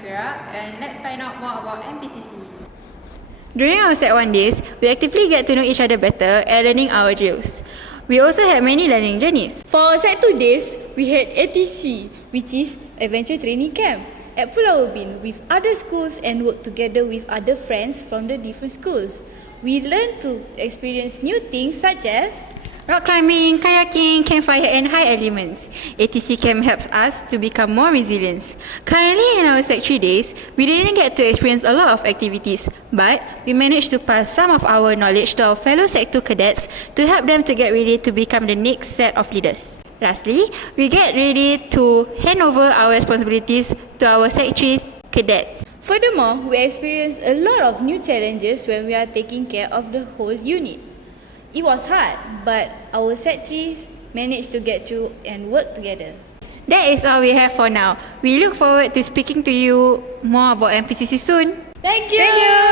Safira, and let's find out more about NPCC. During our Sec 1 days, we actively get to know each other better and learning our drills. We also had many learning journeys. For our Sec 2 days, we had ATC, which is Adventure Training Camp, at Pulau Ubin with other schools and work together with other friends from the different schools. We learned to experience new things such as Rock climbing, kayaking, campfire and high elements. ATC camp helps us to become more resilient. Currently in our Sec 3 days, we didn't get to experience a lot of activities, but we managed to pass some of our knowledge to our fellow Sec 2 cadets to help them to get ready to become the next set of leaders. Lastly, we get ready to hand over our responsibilities to our Sec 3 cadets. Furthermore, we experience a lot of new challenges when we are taking care of the whole unit. It was hard, but our Sec 3s managed to get through and work together. That is all we have for now. We look forward to speaking to you more about NPCC soon. Thank you!